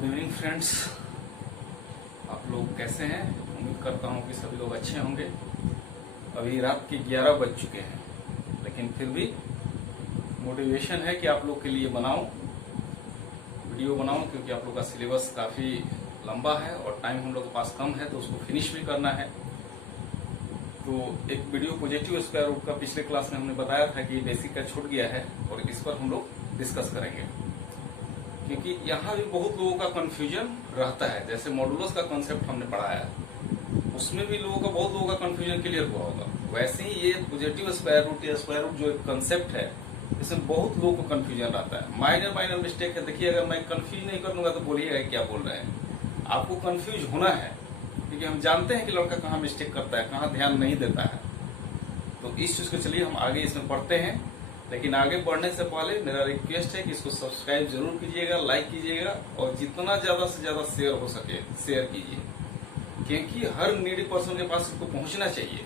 Good evening friends, आप लोग कैसे हैं? उम्मीद करता हूं कि सभी लोग अच्छे होंगे। अभी रात के 11 बज चुके हैं, लेकिन फिर भी मोटिवेशन है कि आप लोग के लिए वीडियो बनाऊं, क्योंकि आप लोग का सिलेबस काफ़ी लंबा है और टाइम हम लोग के पास कम है, तो उसको फिनिश भी करना है। तो एक वीडियो पॉजिटिव स्क्वायर रूट का पिछले क्लास में हमने बताया था कि बेसिक का छूट गया है और इस पर हम लोग डिस्कस करेंगे, क्योंकि यहाँ भी बहुत लोगों का कंफ्यूजन रहता है। जैसे मॉडुलस का कॉन्सेप्ट हमने पढ़ाया, उसमें भी बहुत लोगों का कंफ्यूजन क्लियर हुआ होगा। वैसे ही ये पॉजिटिव स्क्वायर रूट या स्क्वायर रूट जो एक कंसेप्ट है, इसमें बहुत लोगों को कंफ्यूजन रहता है। माइनर मिस्टेक है। देखिए, अगर मैं कंफ्यूज नहीं कर दूंगा तो बोलिएगा क्या बोल रहे हैं। आपको कंफ्यूज होना है, क्योंकि हम जानते हैं कि लड़का कहाँ मिस्टेक करता है, कहाँ ध्यान नहीं देता है। तो इस चीज को चलिए हम आगे इसमें पढ़ते हैं। लेकिन आगे बढ़ने से पहले मेरा रिक्वेस्ट है कि इसको सब्सक्राइब जरूर कीजिएगा, लाइक कीजिएगा और जितना ज्यादा से ज्यादा शेयर हो सके शेयर कीजिए, क्योंकि हर नीडी पर्सन के पास इसको पहुंचना चाहिए।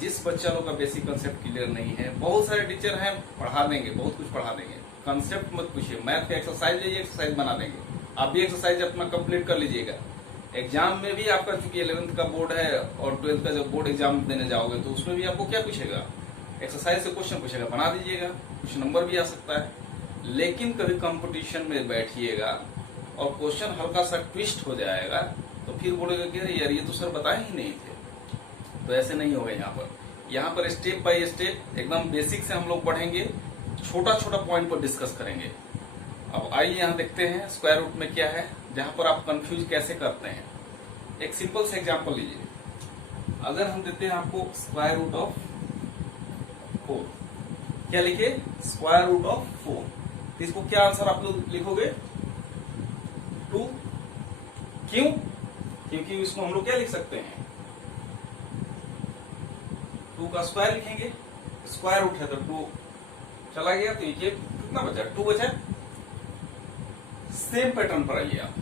जिस बच्चा लोग का बेसिक कंसेप्ट क्लियर नहीं है, बहुत सारे टीचर हैं, पढ़ा देंगे, बहुत कुछ पढ़ा देंगे। कंसेप्ट मत पूछिए, मैथ का एक्सरसाइज लीजिए, एक्सरसाइज बना देंगे। आप भी एक्सरसाइज अपना कंप्लीट कर लीजिएगा। एग्जाम में भी आपका चूंकि 11th का बोर्ड है और 12th का जब बोर्ड एग्जाम देने जाओगे तो उसमें भी आपको क्या पूछेगा, एक्सरसाइज से क्वेश्चन पूछेगा, बना दीजिएगा, कुछ नंबर भी आ सकता है। लेकिन कभी कंपटीशन में बैठिएगा और क्वेश्चन हल्का सा ट्विस्ट हो जाएगा तो फिर बोलेगा कि अरे यार, ये तो सर बताए ही नहीं थे। तो ऐसे नहीं होगा। यहाँ पर स्टेप बाय स्टेप एकदम बेसिक से हम लोग पढ़ेंगे, छोटा छोटा पॉइंट पर डिस्कस करेंगे। अब आइए यहाँ देखते हैं स्क्वायर रूट में क्या है, जहां पर आप कंफ्यूज कैसे करते हैं। एक सिंपल से एग्जांपल लीजिए। अगर हम देते हैं आपको स्क्वायर रूट ऑफ 4, क्या लिखे? Square root of 4। तो इसको क्या आंसर आप लोग लिखोगे? 2। क्यों? क्योंकि इसको हम लोग क्या लिख सकते हैं, 2 का स्क्वायर लिखेंगे। स्क्वायर रूट है तो 2 चला गया, तो ये कितना बचा? 2 बचा। सेम पैटर्न पर आइए आप,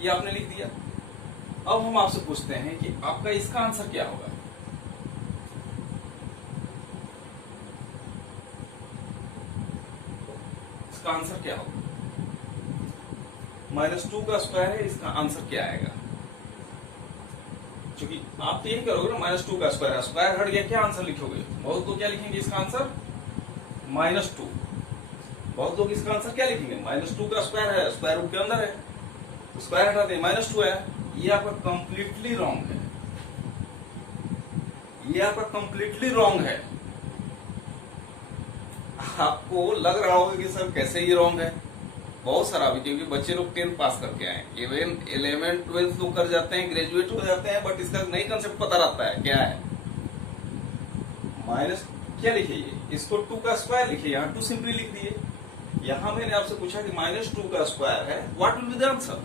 ये आपने लिख दिया। अब हम आपसे पूछते हैं कि आपका इसका आंसर क्या होगा। इसका आंसर क्या होगा? -2 का स्क्वायर है, इसका आंसर क्या आएगा? क्योंकि आप तो यही करोगे ना, -2 का स्क्वायर है, स्क्वायर हट गया, क्या आंसर लिखोगे? बहुत लोग क्या लिखेंगे इसका आंसर? -2। बहुत लोग इसका आंसर क्या लिखेंगे? -2 का स्क्वायर है, स्क्वायर रूट के अंदर है, तो स्क्वायर हटा दें, -2 है। ये आपका कंप्लीटली रॉन्ग है। ये आपका कंप्लीटली रॉन्ग है। आपको लग रहा होगा कि सर कैसे ये रॉन्ग है। बहुत सारा भी, क्योंकि बच्चे लोग 10th पास करके आए, इवन 11th 12th लोग कर जाते हैं, ग्रेजुएट हो जाते हैं, बट इसका नई कंसेप्ट पता रहता है क्या है। माइनस क्या लिखिए, इसको 2 का स्क्वायर लिखिए, यहाँ 2 सिंपली लिख दिए। यहाँ मैंने आपसे पूछा कि -2 का स्क्वायर है, what will be the answer?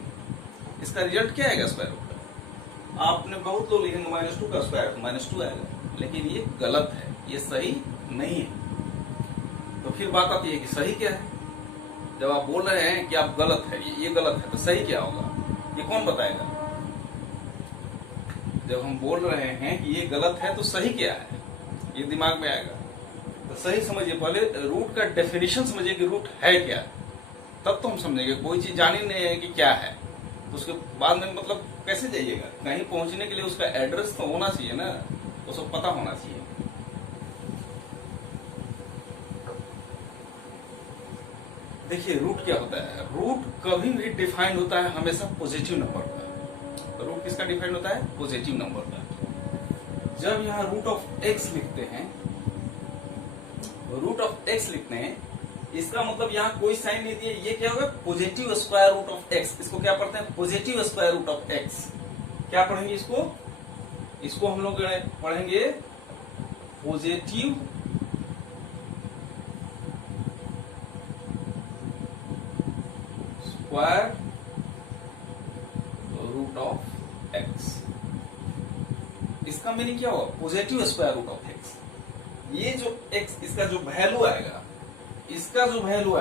इसका रिजल्ट क्या आएगा स्क्वायर रूट का? आपने बहुत लोग लिखेंगे -2 का स्क्वायर तो -2 आएगा, लेकिन ये गलत है, ये सही नहीं है। तो फिर बात आती है कि सही क्या है। जब आप बोल रहे हैं कि आप गलत है, ये गलत है, तो सही क्या होगा, ये कौन बताएगा? जब हम बोल रहे हैं कि ये गलत है तो सही क्या है, ये दिमाग में आएगा। तो सही समझिए, पहले रूट का डेफिनेशन समझिए कि रूट है क्या, तब तो हम समझेंगे। कोई चीज जानी नहीं है कि क्या है, तो उसके बाद में मतलब कैसे जाइएगा? कहीं पहुंचने के लिए उसका एड्रेस तो होना चाहिए ना, वो सब पता होना चाहिए। देखिए, रूट क्या होता है? रूट कभी भी डिफाइंड होता है हमेशा पॉजिटिव नंबर का। रूट किसका डिफाइंड होता है? पॉजिटिव नंबर का। जब यहाँ रूट ऑफ एक्स लिखते हैं, रूट ऑफ एक्स लिखते हैं, इसका मतलब यहाँ कोई साइन नहीं दिए, ये क्या होगा? Positive square root of X. इसको क्या पढ़ते हैं? Positive square root of X. क्या पढ़ेंगे इसको हम लोग पढ़ेंगे positive square root of X. इसका मीनिंग क्या होगा? Positive square root of X. ये जो एक्स, इसका जो वैल्यू आएगा, इसका जो वैल्यू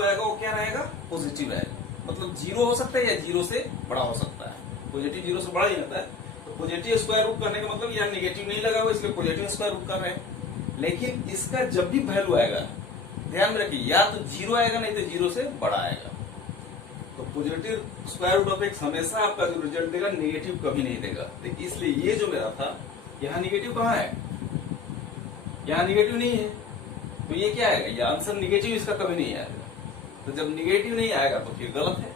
आएगा वो क्या रहेगा? पॉजिटिव रहेगा। मतलब 0 हो सकता है या 0 से बड़ा हो सकता है। पॉजिटिव 0 से बड़ा ही रहता है, तो पॉजिटिव स्क्वायर रूट करने का मतलब यार नेगेटिव नहीं लगा हुआ, इसलिए पॉजिटिव स्क्वायर रूट कर रहे हैं। लेकिन इसका जब भी वैल्यू आएगा, ध्यान में रखिए, या तो जीरो आएगा नहीं तो जीरो से बड़ा आएगा। तो positive square root of X हमेशा आपका जो रिजल्ट देगा नेगेटिव कभी नहीं देगा। तो इसलिए ये जो मेरा था, यहाँ निगेटिव कहाँ है, यहाँ निगेटिव नहीं है, तो ये क्या आएगा, ये आंसर निगेटिव इसका कभी नहीं आएगा। तो जब निगेटिव नहीं आएगा तो फिर गलत है,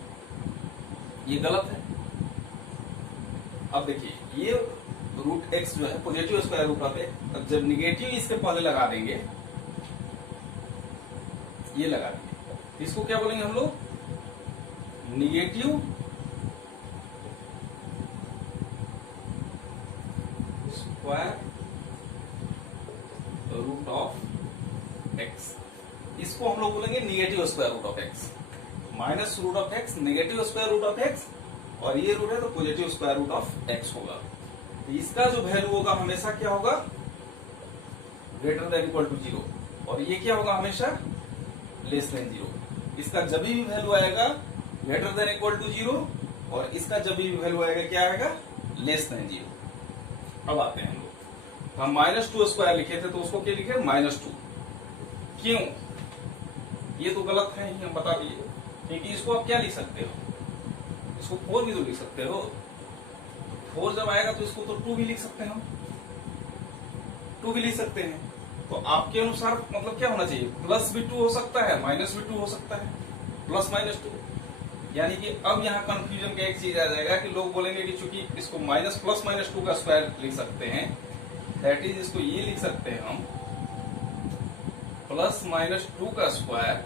ये गलत है। अब देखिए ये रूट एक्स जो है positive square root of X, अब जब निगेटिव इसके पहले लगा देंगे, ये लगा देंगे, इसको क्या बोलेंगे हम लोग, negative square root of X, इसको हम लोग बोलेंगे negative square root of X. Minus root of X negative square root of X, और ये रूट है तो positive square root of X होगा। तो इसका जो वैल्यू होगा हमेशा क्या होगा, greater than equal to zero, और ये क्या होगा हमेशा लेस देन जीरो। इसका जब भी वैल्यू आएगा greater than equal to zero, और इसका जब भी वैल्यू आएगा क्या आएगा, लेस देन जीरो। अब आते हैं हम लोग, हम -2 स्क्वायर लिखे थे तो उसको क्या लिखे, -2। क्यों, ये तो गलत है ही, हम बता दिए, क्योंकि इसको आप क्या लिख सकते हो, इसको 4 भी तो लिख सकते हो। 4 जब आएगा तो इसको तो 2 भी लिख सकते हो, 2 भी लिख सकते हैं। तो आपके अनुसार मतलब क्या होना चाहिए, प्लस भी 2 हो सकता है, माइनस भी 2 हो सकता है, प्लस -2। यानी कि अब यहाँ कंफ्यूजन का एक चीज आ जाएगा कि लोग बोलेंगे कि चूंकि इसको माइनस प्लस -2 का स्क्वायर लिख सकते हैं, दैट इज इसको ये लिख सकते हैं हम +-2 का स्क्वायर,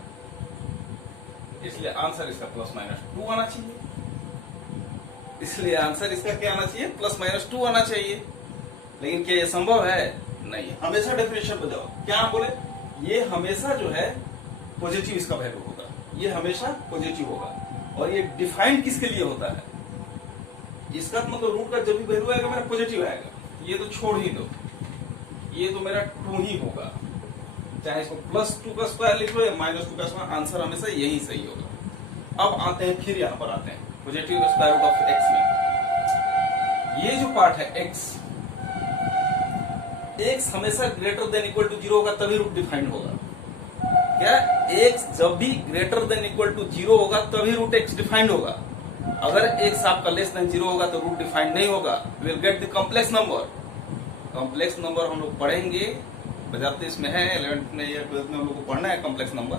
इसलिए आंसर इसका +-2 आना चाहिए। इसलिए आंसर इसका क्या आना चाहिए, +-2 आना चाहिए। लेकिन क्या ये संभव है, नहीं। हमेशा डेफिनेशन पे जाओ, क्या हम बोले, ये हमेशा जो है पॉजिटिव इसका वैल्यू होगा, ये हमेशा पॉजिटिव होगा। और ये डिफाइंड किसके लिए होता है, इसका मतलब रूट का जब भी वैल्यू आएगा मेरा पॉजिटिव आएगा, ये तो छोड़ ही दो, ये तो मेरा 2 ही होगा, चाहे इसको +2 का स्क्वायर लिख लो या -2 का स्क्वायर, आंसर हमेशा यही सही होगा। अब आते हैं, फिर यहां पर आते हैं positive square root of X में। ये जो पार्ट है एक्स हमेशा ग्रेटर देन इक्वल टू 0 होगा तभी रूट डिफाइंड होगा। क्या, एक्स जब भी ग्रेटर देन इक्वल टू 0 होगा तभी रूट एक्स डिफाइंड होगा। अगर एक्स आपका लेस देन 0 होगा तो रूट डिफाइंड नहीं होगा। Will get the complex number. Complex number हम लोग पढ़ेंगे, बजाते इसमें है 11th में या 12th में हम लोग को पढ़ना है कॉम्प्लेक्स नंबर,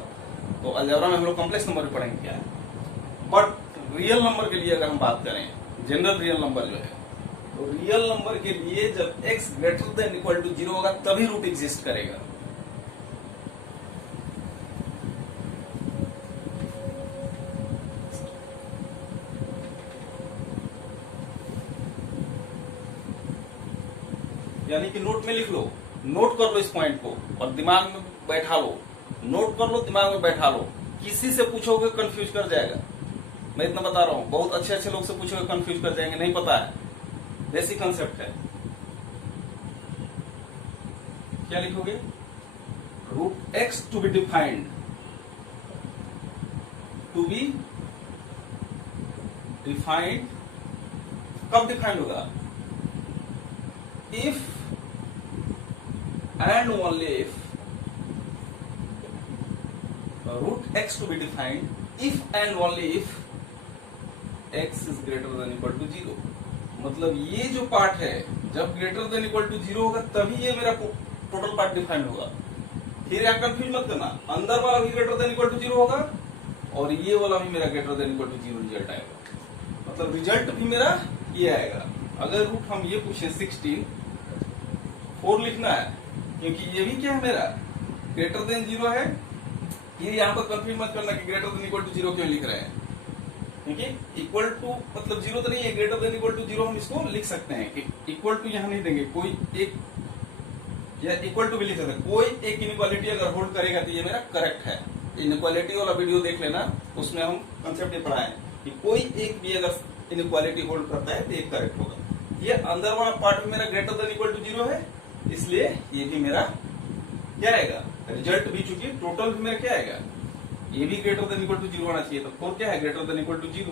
तो अलजेब्रा में हम लोग कॉम्प्लेक्स नंबर भी पढ़ेंगे क्या है। बट रियल नंबर के लिए अगर हम बात करें, जनरल रियल नंबर जो है, तो रियल नंबर के लिए जब x greater than equal to 0 होगा तभी रूट एग्जिस्ट करेगा। यानी कि नोट में लिख लो, नोट कर लो इस पॉइंट को और दिमाग में बैठा लो, नोट कर लो, दिमाग में बैठा लो। किसी से पूछोगे कंफ्यूज कर जाएगा, मैं इतना बता रहा हूं। बहुत अच्छे अच्छे लोग से पूछोगे कंफ्यूज कर जाएंगे, नहीं पता है, बेसिक कंसेप्ट है। क्या लिखोगे, root X to be defined, to be defined, कब डिफाइंड होगा, if and only if root x to be defined if and only if x is greater than equal to 0। मतलब ये जो पार्ट है जब ग्रेटर देन इक्वल टू 0 होगा तभी ये मेरा टोटल पार्ट डिफाइंड होगा। फिर यार कंफ्यूज मत करना, अंदर वाला भी ग्रेटर देन इक्वल टू 0 होगा और ये वाला भी मेरा greater than equal to 0 result आएगा। मतलब रिजल्ट भी मेरा ये आएगा। अगर रूट हम ये पूछे 16, 4 लिखना है क्योंकि ये भी क्या है मेरा ग्रेटर देन 0 है। ये यहाँ पर कंफ्यूज मत करना कि ग्रेटर देन इक्वल टू 0 क्यों लिख रहे हैं, क्योंकि इक्वल टू मतलब 0 तो नहीं है, ग्रेटर देन इक्वल टू 0 हम इसको लिख सकते हैं। इक्वल टू यहाँ नहीं देंगे, कोई एक या इक्वल टू भी लिख सकते हैं। कोई एक इनइक्वालिटी अगर होल्ड करेगा तो ये मेरा करेक्ट है। इनइक्वालिटी वाला वीडियो देख लेना, उसमें हम कंसेप्ट ये पढ़ाए कि कोई एक भी अगर इनइक्वालिटी होल्ड करता है तो ये करेक्ट होगा। ये अंदर वाला पार्ट भी मेरा ग्रेटर देन इक्वल टू 0 है, इसलिए ये भी मेरा क्या आएगा, रिजल्ट भी, चूंकि टोटल भी मेरा क्या आएगा, ये भी ग्रेटर देन इक्वल टू 0 होना चाहिए। तो 4 क्या है, ग्रेटर देन इक्वल टू 0,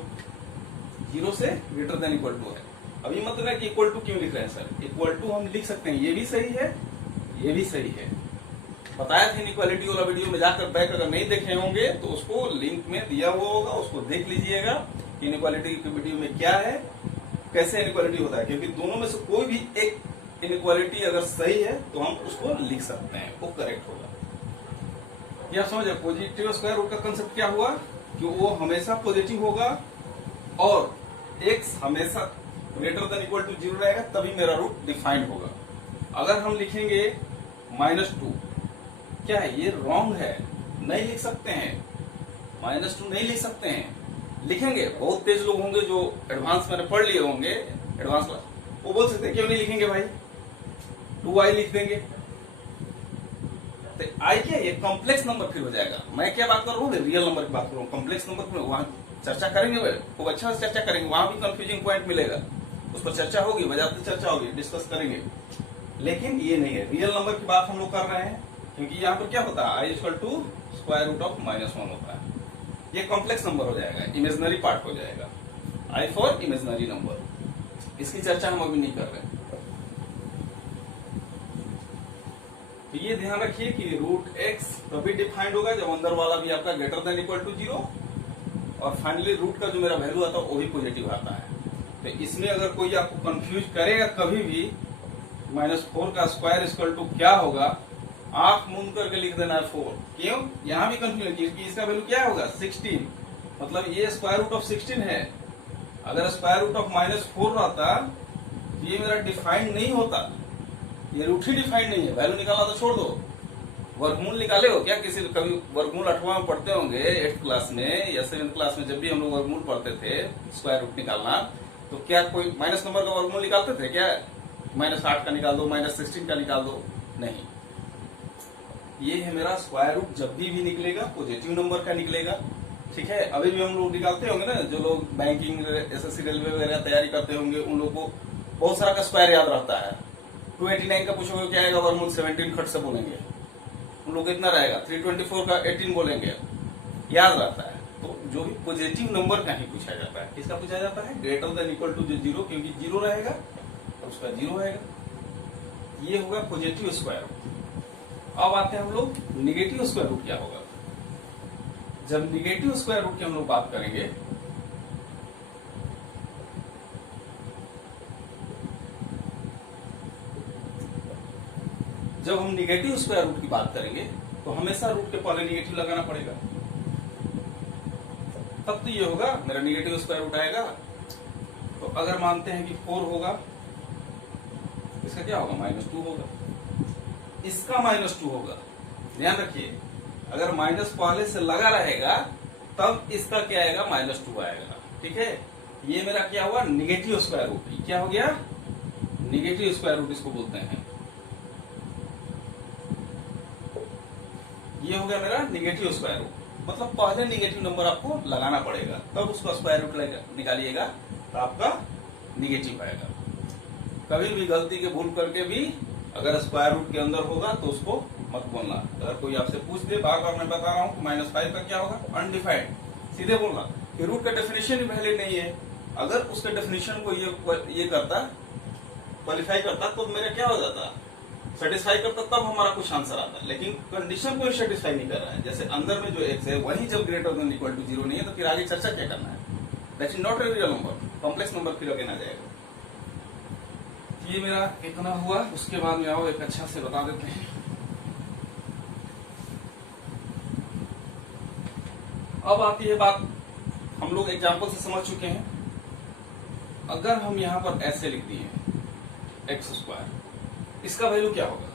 0 से ग्रेटर देन इक्वल टू है। अब ये मतलब है कि इक्वल टू क्यों लिख रहे हैं सर, इक्वल टू हम लिख सकते हैं, ये भी सही है, ये भी सही है। बताया था इनइक्वालिटी वाला वीडियो में, जाकर बैक अगर नहीं देखे होंगे तो उसको लिंक में दिया हुआ होगा, उसको देख लीजिएगा कि इनइक्वालिटी की वीडियो में क्या है, कैसे इनइक्वालिटी होता है। क्योंकि दोनों में से कोई भी एक इनइक्वालिटी अगर सही है तो हम उसको लिख सकते हैं, वो करेक्ट होगा। यह समझे पॉजिटिव स्क्वायर रूट का कंसेप्ट क्या हुआ कि वो हमेशा पॉजिटिव होगा और एक्स हमेशा ग्रेटर देन इक्वल टू 0 रहेगा, तभी मेरा रूट डिफाइंड होगा। अगर हम लिखेंगे -2, क्या है ये रॉन्ग है, नहीं लिख सकते हैं, -2 नहीं लिख सकते हैं। लिखेंगे बहुत तेज लोग होंगे जो एडवांस मैंने पढ़ लिए होंगे, एडवांस क्लास, वो बोल सकते हैं क्यों नहीं लिखेंगे भाई, 2i लिख देंगे। तो आई क्या, ये कॉम्प्लेक्स नंबर फिर हो जाएगा। मैं क्या बात कर रहा हूँ, रियल नंबर की बात कर रहा हूँ। कॉम्प्लेक्स नंबर वहां चर्चा करेंगे, खूब अच्छा से चर्चा करेंगे, वहां भी कंफ्यूजिंग पॉइंट मिलेगा, उस पर चर्चा होगी, वजह चर्चा होगी, डिस्कस करेंगे। लेकिन ये नहीं है, रियल नंबर की बात हम लोग कर रहे हैं, क्योंकि यहाँ पर क्या होता है, i equal to square root of -1 होता है। ये कॉम्प्लेक्स नंबर हो जाएगा, इमेजिनरी पार्ट हो जाएगा, i फॉर इमेजिनरी नंबर। इसकी चर्चा हम अभी नहीं कर रहे हैं। तो ये ध्यान रखिए कि रूट एक्स तभी डिफाइंड होगा जब अंदर वाला भी आपका ग्रेटर देन इक्वल टू 0 और फाइनली रूट का जो मेरा वैल्यू आता है वो भी पॉजिटिव आता है। तो इसमें अगर कोई आपको कंफ्यूज करेगा कभी भी, -4 का स्क्वायर इक्वल टू क्या होगा, आंख मूंद करके लिख देना है 4। क्यों, यहां भी कंफ्यूज कि इसका वैल्यू क्या होगा 16, मतलब ये स्क्वायर रूट ऑफ 16 है। अगर स्क्वायर रूट ऑफ -4 रहता तो ये मेरा डिफाइंड नहीं होता, ये रूट ही डिफाइंड नहीं है। वैल्यू निकालना तो छोड़ दो, वर्गमूल निकाले हो क्या किसी, कभी वर्गमूल 8वां में पढ़ते होंगे 8th क्लास में या 7th क्लास में, जब भी हम लोग वर्गमूल पढ़ते थे स्क्वायर रूट निकालना, तो क्या कोई माइनस नंबर का वर्गमूल निकालते थे क्या, -8 का निकाल दो, -16 का निकाल दो, नहीं। ये है मेरा स्क्वायर रूट, जब भी निकलेगा पॉजिटिव नंबर का निकलेगा, ठीक है। अभी भी हम लोग निकालते होंगे ना, जो लोग बैंकिंग एसएससी रेलवे वगैरह तैयारी करते होंगे, उन लोग को बहुत सारा का स्क्वायर याद रहता है। 289 का पूछोगे क्या आएगा वर्गमूल, 17 खट से बोलेंगे, उन लोग कितना रहेगा, 324 का 18 बोलेंगे, याद रहता है। तो जो भी पॉजिटिव नंबर का ही पूछा जाता है, किसका पूछा जाता है, ग्रेटर देन इक्वल टू 0, क्योंकि 0 रहेगा और उसका 0 आएगा। ये होगा पॉजिटिव स्क्वायर रूट। अब आते हैं हम लोग निगेटिव स्क्वायर रूट क्या होगा। जब निगेटिव स्क्वायर रूट की हम लोग बात करेंगे, जब हम निगेटिव स्क्वायर रूट की बात करेंगे तो हमेशा रूट के पहले निगेटिव लगाना पड़ेगा, तब तो ये होगा मेरा निगेटिव स्क्वायर रूट आएगा। तो अगर मानते हैं कि 4 होगा, इसका क्या होगा, -2 होगा, इसका -2 होगा। ध्यान रखिए, अगर माइनस पहले से लगा रहेगा तब इसका क्या आएगा, -2 आएगा, ठीक है। ये मेरा क्या हुआ, निगेटिव स्क्वायर रूट। क्या हो गया, निगेटिव स्क्वायर रूट इसको बोलते हैं। ये हो गया मेरा निगेटिव स्क्वायर रूट, मतलब पहले निगेटिव नंबर आपको लगाना पड़ेगा, तब उसका स्क्वायर रूट निकालिएगा तो आपका निगेटिव आएगा। कभी भी गलती के भूल करके भी अगर स्क्वायर रूट के अंदर होगा तो उसको मत बोलना। अगर कोई आपसे पूछ दे, बार बार मैं बता रहा हूँ, -5 का क्या होगा, अनडिफाइंड, सीधे बोलना कि रूट का डेफिनेशन ही वैलिड नहीं है। अगर उसके डेफिनेशन को ये करता, क्वालिफाई करता, तो मेरा क्या हो जाता, सेटिस्फाई करता, तब हमारा कुछ आंसर आता। लेकिन कंडीशन को सेटिस्फाई नहीं कर रहा है, जैसे अंदर में जो एक्स है वही जब ग्रेटर देन इक्वल टू 0 नहीं है, तो फिर आगे चर्चा क्या करना है, that is not a real number, complex number फिर आगे ना जाएगा। ये मेरा इतना हुआ, उसके बाद में आओ एक अच्छा से बता देते हैं। अब आती है बात, हम लोग एग्जाम्पल से समझ चुके हैं। अगर हम यहां पर ऐसे लिख दिए x², इसका वैल्यू क्या होगा,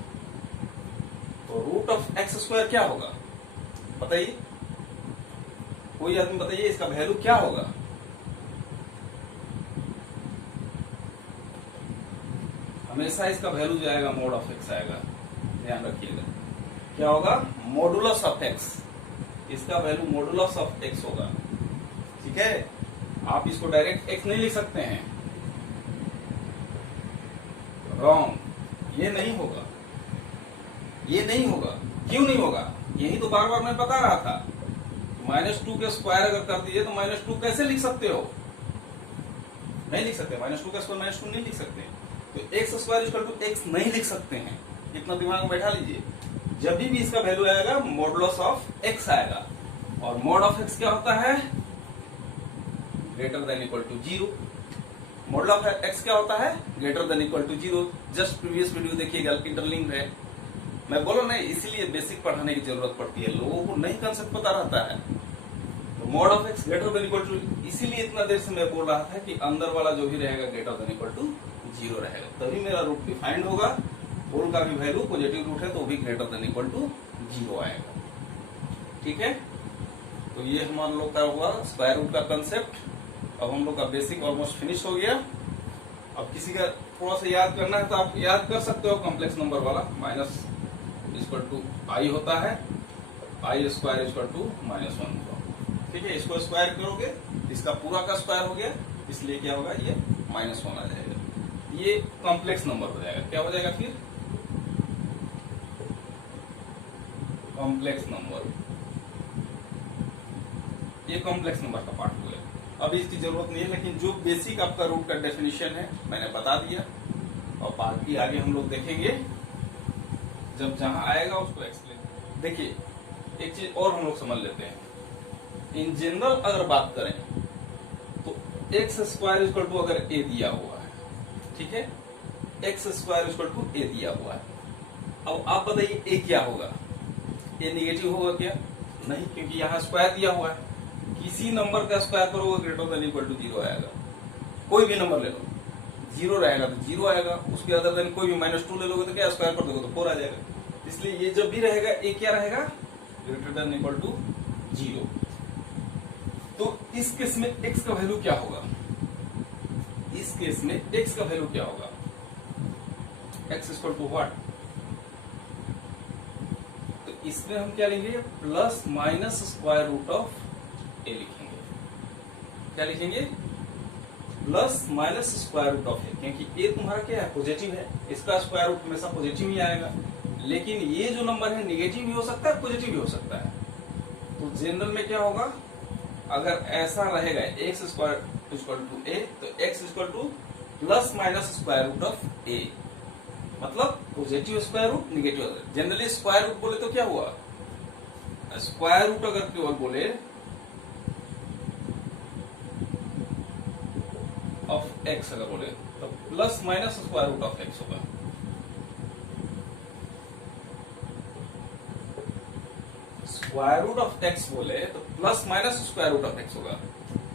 तो रूट ऑफ x² क्या होगा, बताइए, कोई आदमी बताइए इसका वैल्यू क्या होगा। हमेशा इसका वैल्यू जो आएगा मोड ऑफ x आएगा, ध्यान रखिएगा। क्या होगा, मॉडुलस ऑफ x, इसका वैल्यू मॉडुलस ऑफ x होगा, ठीक है। आप इसको डायरेक्ट x नहीं लिख सकते हैं, रॉन्ग, ये नहीं होगा, ये नहीं होगा। क्यों नहीं होगा, यही तो बार बार मैं बता रहा था। -2 के स्क्वायर अगर कर दीजिए तो -2 कैसे लिख सकते हो, नहीं लिख सकते, -2 का स्क्वायर -2 नहीं लिख सकते। तो x² इक्वल टू x नहीं लिख सकते हैं, इतना दिमाग में बैठा लीजिए। जब भी इसका वैल्यू आएगा मॉडुलस ऑफ एक्स आएगा, और मॉड ऑफ एक्स क्या होता है, greater than equal to 0। Model of X क्या होता है, greater than equal to 0। Just previous video देखिएगा, इंटरलिंक्ड है। मैं बोला नहीं, इसीलिए बेसिक पढ़ाने की जरूरत पड़ती है, लोगों को नई कंसेप्ट पता रहता है। तो mod of X greater than equal to, इसीलिए इतना देर से मैं बोल रहा था कि अंदर वाला जो भी रहेगा ग्रेटर देन इक्वल टू 0 रहेगा, तभी मेरा रूट डिफाइंड होगा। होल का भी वैल्यू पॉजिटिव रूट है तो भी ग्रेटर देन इक्वल टू 0 आएगा। ठीक है, तो ये हमारे लोग का हुआ स्क्वायर रूट का कंसेप्ट। अब हम लोग का बेसिक ऑलमोस्ट फिनिश हो गया। अब किसी का थोड़ा सा याद करना है तो आप याद कर सकते हो, कॉम्प्लेक्स नंबर वाला माइनस इक्वल टू आई होता है, आई स्क्वायर इक्वल टू -1। ठीक है, इसको स्क्वायर करोगे, इसका पूरा का स्क्वायर हो गया, इसलिए क्या होगा, ये -1 आ जाएगा। ये कॉम्प्लेक्स नंबर हो जाएगा। क्या हो जाएगा फिर, कॉम्प्लेक्स नंबर। ये कॉम्प्लेक्स नंबर का पार्ट हो गया। अभी इसकी जरूरत नहीं है, लेकिन जो बेसिक आपका रूट का डेफिनेशन है मैंने बता दिया, और बाकी आगे हम लोग देखेंगे जब जहां आएगा उसको एक्सप्लेन। देखिए एक चीज और हम लोग समझ लेते हैं। इन जनरल अगर बात करें तो एक्स स्क्वायर इक्वल टू अगर ए दिया हुआ है, ठीक है, एक्स स्क्वायर इक्वल टू ए दिया हुआ है। अब आप बताइए ए क्या होगा, ए निगेटिव होगा क्या, नहीं, क्योंकि यहाँ स्क्वायर दिया हुआ है। किसी नंबर का स्क्वायर करोगे ग्रेटर देन इक्वल टू 0 आएगा। कोई भी नंबर ले लो, 0 रहेगा तो 0 आएगा। उसके अदर देन कोई भी -2 ले लोगे तो क्या, स्क्वायर कर दोगे तो 4 आ जाएगा। इसलिए ये जब भी रहेगा ए क्या रहेगा, ग्रेटर देन इक्वल टू 0। तो इस केस में x का वैल्यू क्या होगा, इस केस में x का वैल्यू क्या होगा, x इक्वल टू व्हाट, तो इसमें हम क्या लेंगे, plus minus square root of A लिखेंगे। क्या लिखेंगे, plus minus square root of A, क्योंकि ए तुम्हारा क्या है, पॉजिटिव है, इसका स्क्वायर रूट हमेशा पॉजिटिव ही आएगा। लेकिन ये जो नंबर है निगेटिव भी हो सकता है, पॉजिटिव भी हो सकता है। तो जनरल में क्या होगा, अगर ऐसा रहेगा x square equal to A, तो x equal to plus minus square root of A, मतलब positive square root, negative. Generally square root बोले तो क्या हुआ, स्क्वायर रूट अगर केवल बोले ऑफ एक्स अगर बोले तो plus minus square root of X होगा। स्क्वायर रूट ऑफ एक्स बोले तो plus minus square root of X होगा,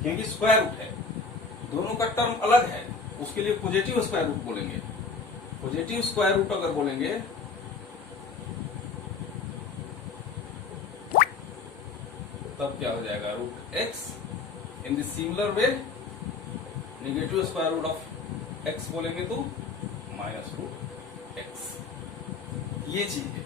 क्योंकि स्क्वायर रूट है, दोनों का टर्म अलग है। उसके लिए पॉजिटिव स्क्वायर रूट बोलेंगे। पॉजिटिव स्क्वायर रूट अगर बोलेंगे तब क्या हो जाएगा, root X. In the similar way negative square root of X बोलेंगे तो माइनस रूट एक्स। ये चीज है,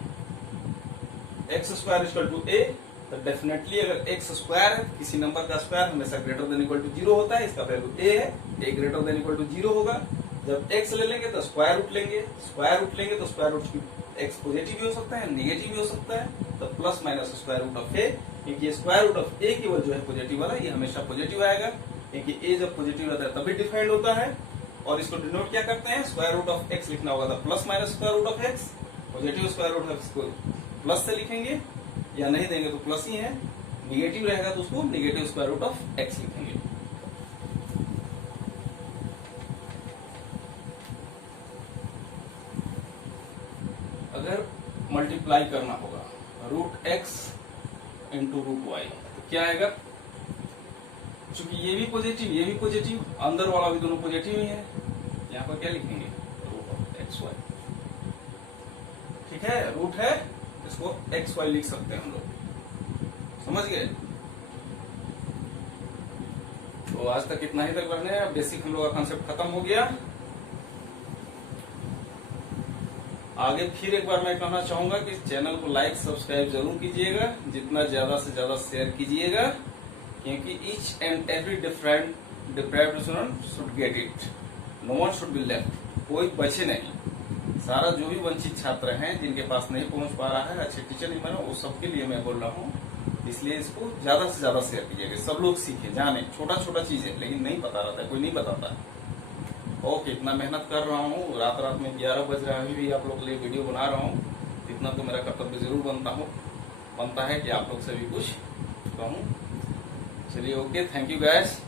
X square equal to A, तो डेफिनेटली अगर एक्स स्क्वायर है, किसी नंबर का स्क्वायर हमेशा ग्रेटर देन इक्वल टू 0 होता है, इसका वैल्यू ए है, ए ग्रेटर देन इक्वल टू 0 होगा। जब एक्स ले लेंगे तो स्क्वायर रूट लेंगे, स्क्वायर रूट लेंगे तो स्क्वायर रूट की एक्स पॉजिटिव भी हो सकता है, नेगेटिव भी हो सकता है, तो plus minus square root of A, क्योंकि स्क्वायर रूट ऑफ ए केवल जो है पॉजिटिव वाला, ये हमेशा पॉजिटिव आएगा, क्योंकि ए जब पॉजिटिव रहता है तभी डिफाइंड होता है। और इसको डिनोट क्या करते हैं, स्क्वायर रूट ऑफ एक्स लिखना होगा तो plus minus square root of X, positive square root of X को प्लस से लिखेंगे, या नहीं देंगे तो प्लस ही है, निगेटिव रहेगा तो उसको negative square root of X लिखेंगे। अगर मल्टीप्लाई करना होगा root X into root Y तो क्या आएगा, चूंकि ये भी पॉजिटिव ये भी पॉजिटिव, अंदर वाला भी दोनों पॉजिटिव ही है, यहाँ पर क्या लिखेंगे, रूट ऑफ एक्स वाई। ठीक है, रूट है, इसको एक्स वाई लिख सकते हैं हम लोग, समझ गए। तो आज तक इतना ही तक पढ़ने हैं, बेसिक हम लोग का कॉन्सेप्ट खत्म हो गया। आगे फिर एक बार मैं कहना चाहूंगा कि चैनल को लाइक सब्सक्राइब जरूर कीजिएगा, जितना ज्यादा से ज्यादा शेयर कीजिएगा, क्योंकि each and every deprived student should get it, no one should be left, कोई बचे नहीं। सारा जो भी वंचित छात्र हैं जिनके पास नहीं पहुंच पा रहा है, अच्छे टीचर नहीं बना, वो सबके लिए मैं बोल रहा हूँ। इसलिए इसको ज्यादा से ज्यादा शेयर कीजिएगा, सब लोग सीखे, जाने। छोटा छोटा चीज है लेकिन नहीं पता रहता है, कोई नहीं बताता। ओके, इतना मेहनत कर रहा हूँ, रात में 11 बज रहा है, अभी भी आप लोग के लिए वीडियो बना रहा हूँ, इतना तो मेरा कर्तव्य जरूर बनता है कि आप लोग से भी कुछ कहूँ। चलिए ओके, थैंक यू गाइस।